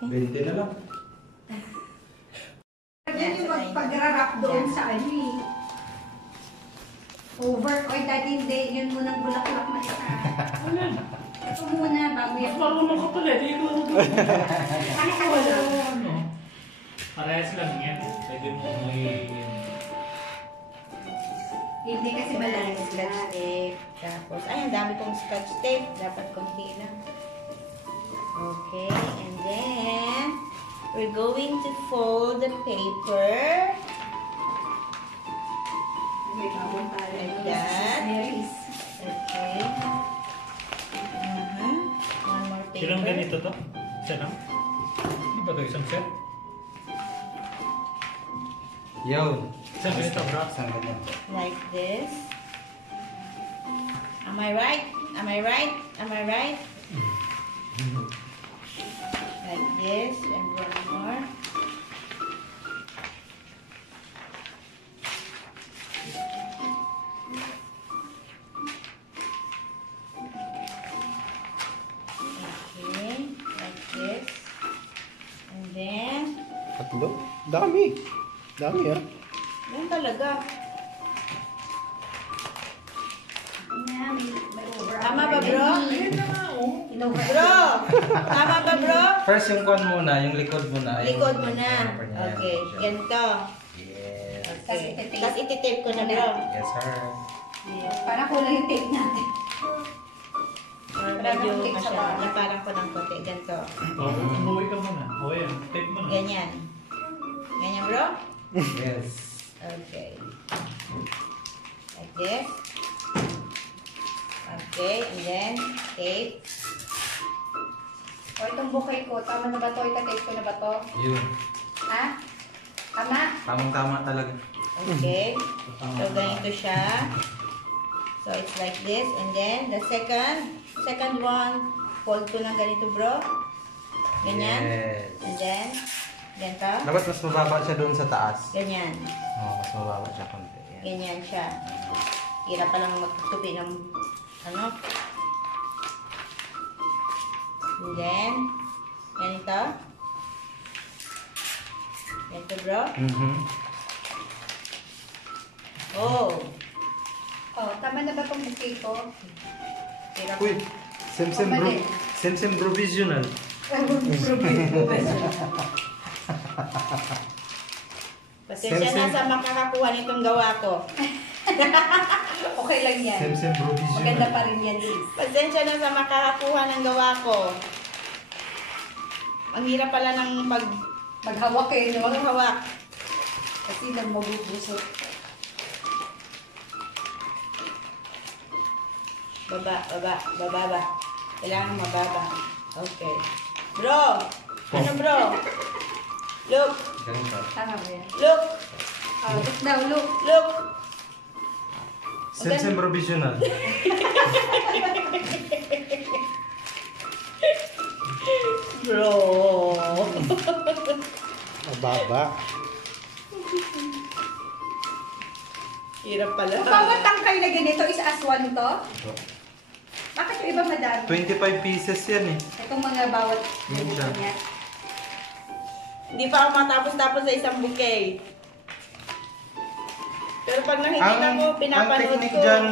20 na lang. Yan yung magpag-wrap doon sa ano eh. Over, oy dati hindi, yun munang bulaklak na isa. Ito muna, bago yan. Mas marunong ka pala, di ko. Ano? Parehas lang yan. Pwede mo Hindi kasi malalim Scotch tape. Tapos, ay, ang dami kong scotch tape. Dapat konti lang. Okay, and then, we're going to fold the paper. May tawag tayo. Like that. Berries. Okay. One more paper. Silang ganito to? Isa lang? Hindi ba ito isang set? Yo. Isang ganito, bro. Isang ganyan. Like this. Am I right? Am I right? Am I right? Like this, and one more. Okay, like this. And then, Tatlo? Dami. Dami ah. yan talaga. May over. Tama ba, bro? In-over. Bro! Tama ba, bro? First yung kon muna, yung likod muna. Likod mo na. Okay, ganito. Yes. Okay. Tapos ititape ko na, bro. Yes, sir. Para kulang yung tape natin. Medyo masyado. Naparang ko ng konti. Ganito. Umuwi ka muna. O yan, tape mo na. Ganyan. Ganyan, bro? Yes. Okay. Like this. Okay, and then tape. O itong bukay ko, tama na ba to? Ita-tape ko na ba to? Yun. Ha? Tama? Tamang-tama talaga. Okay. So, ganito siya. So, it's like this. And then, the second one, fold ko ng ganito, bro. Ganyan. Yes. And then, ganito. Dapat mas mababa siya doon sa taas. Ganyan. Oh, mas mababa siya konti. Yan. Ganyan siya. Hirap pa lang magtupi ng, ano. And then, ganito. Ganito, bro. Oh. O, tama na ba itong bukay ko? Hirap. Uy, Sem provisional. Pasensya na sa makakakuha nitong gawa ko. Okay lang yan. Sem provisional. Maganda pa rin yan, sis. Pasensya na sa makakakuha ng gawa ko. Ang hirap pala ng Maghawak kayo, no? maghawak. Kasi nang mabubusot. Baba. Kailangan mababa. Okay. Bro! Ano, bro? Look! Ganito. Tama ba yan? Look! Look daw, look. Look! Sem provisional. Bro! Mababa. Hirap pala. Bawat tangkay na ganito is aswan to? Bakit yung iba madami? 25 pieces yan eh. Itong mga bawat Yun ganito siya. niya. Hindi pa ako matapos-tapos sa isang bouquet. Pero pag nakikita mo, Ang pinapanood technique ko. dyan,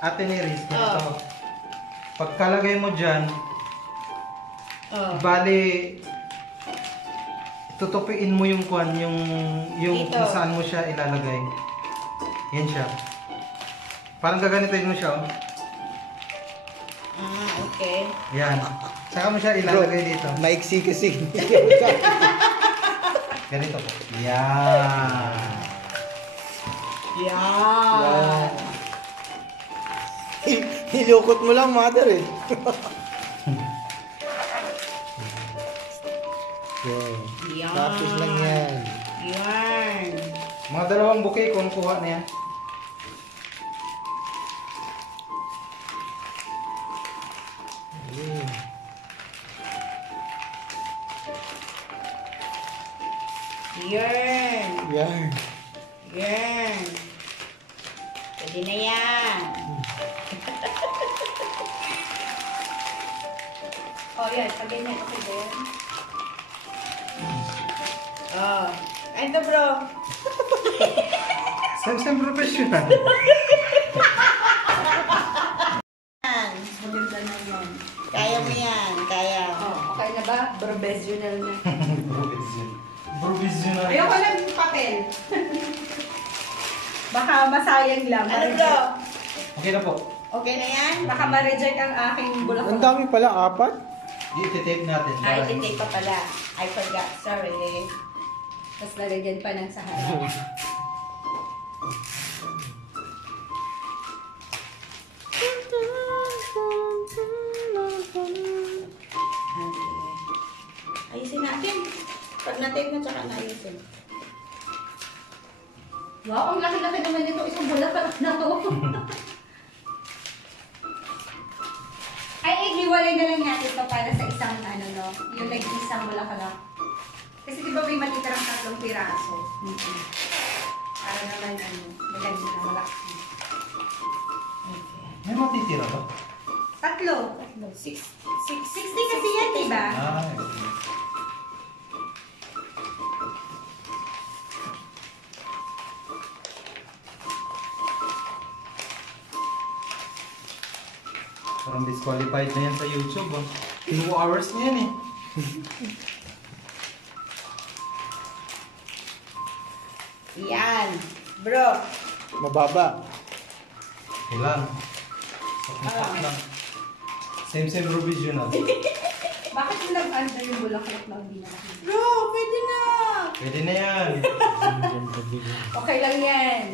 Ate Neris, ganito. Oh. Pagkalagay mo dyan, Oh. bali, tutupiin mo yung kwan, yung Dito. kung saan mo siya ilalagay. Yan siya. Parang gaganitin mo siya, oh. Okay. Yan. Saka mo siya ilalagay dito. Maiksi kasi. Ganito po. Yan. Yan. Hilukot mo lang, mother eh. Yan. Yan. Tapos lang yan. Yan. Mga dalawang bouquet kung kuha na yan. Yan. Yan. Yan. Pwede na yan. Oh, yan. Pag ganyan, okay ba yan? Oh. Ito bro. Sam professional. Yan. Maganda na yan. Kaya mo yan. Kaya. Oh, okay na ba? Professional na. Provisional. Ayoko lang yung papel. Baka masayang lang. Ano bro? Okay na po. Okay na yan? Baka ma-reject ang aking Ang bulaklak. dami pala, 4. I-tape natin. Ay, titake pa pala. I forgot. Sorry. Tapos lalagyan pa ng sa harap. Okay. Ayusin natin. Pag na-tape na, tsaka naayusin. Wow, ang laki-laki naman nito. Isang bulaklak na to. Ay, igiwalay na lang natin ito para sa isang ano, no? Yung nag-isang bulaklak. Kasi di ba may matitirang 3 piraso? Para naman ano, maganda na malaki. Okay. May matitira ba? 3. No, 6. 60 kasi yan, di ba? Ah, okay. Parang disqualified na yan sa YouTube. 2 hours na yan eh. Yan. Bro. Mababa. Kailan? lang. Same provisional. Bakit mo nag-under yung bulaklak na hindi na nakita? Bro, pwede na. Pwede na yan. Okay lang yan.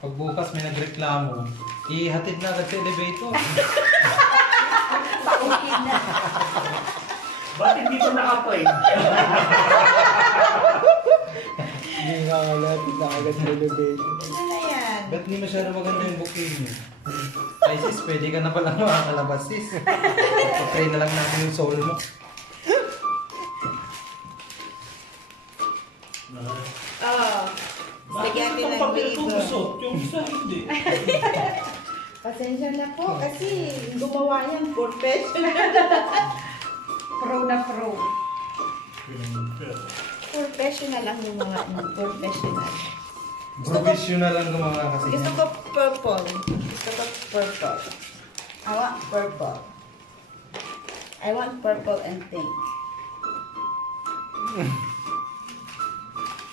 Pag bukas may nagreklamo, ihatid na agad sa elevator. Paukin na. Ba't hindi ito naka-point? Hindi nga kalapit na agad sa elevator. Pwede na yan. Ba't hindi masyado maganda yung bouquet niyo? Ay sis, pwede ka na pala makakalabas sis. Patry na lang natin yung soul mo. Oo. Lagyan natin ng papel ito ribbon. gusot? Yung isa hindi. Pasensya na po kasi gumawa yan professional. Pro na pro. Professional ang gumawa ng professional. Professional ang gumawa kasi. Gusto ko purple. Gusto ko purple. I want purple. I want purple and pink.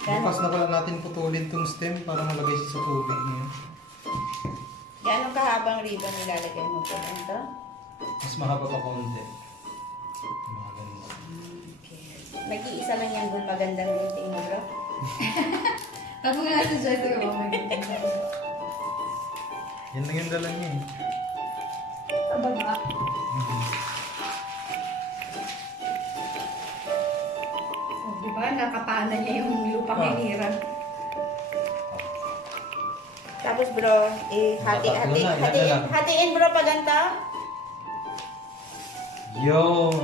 Bukas na pala natin putulin tong stem para malagay siya sa tubig niyo. Gano'ng kahabang ribbon nilalagay mo po ito? Mas mahaba pa konti. Maganda. Okay. Nag-iisa lang yan doon magandang rating mo, bro. Pag mo nasa dyan, ito mo magiging. Yan lang yung dala niya eh. Sa baba. Oh, di ba? Nakapana niya yung lupang hiniran. Tapos bro, hatiin bro pag ganito. Yun.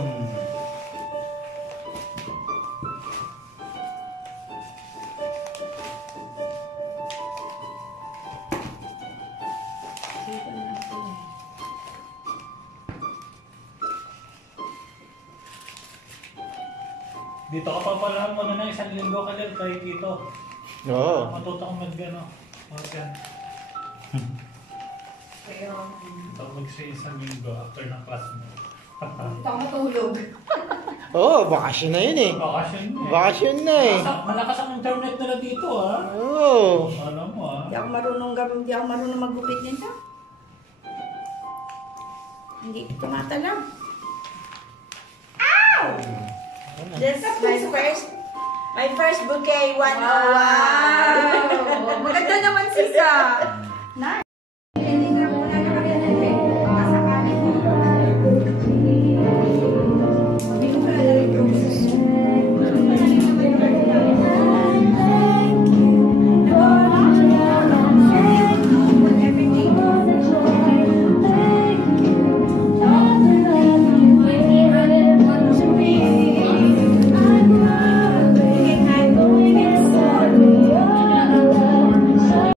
Dito ka pa pala mo na 1 linggo ka din kay Tito. Oo. Matuto ko mag-gano. Okay. Kaya, Ito mag-1 linggo after ng class mo. ito ako matulog. Oo, bakasyon na yun eh. Bakasyon na eh. Bakasyon na eh. Malakas ang internet nila dito ah. Oo. Alam mo ah. Hindi ako marunong maggupit nito. Hindi tumatalaw. Ow! This is my first bouquet 101. Wow! Maganda naman sisa. Nice.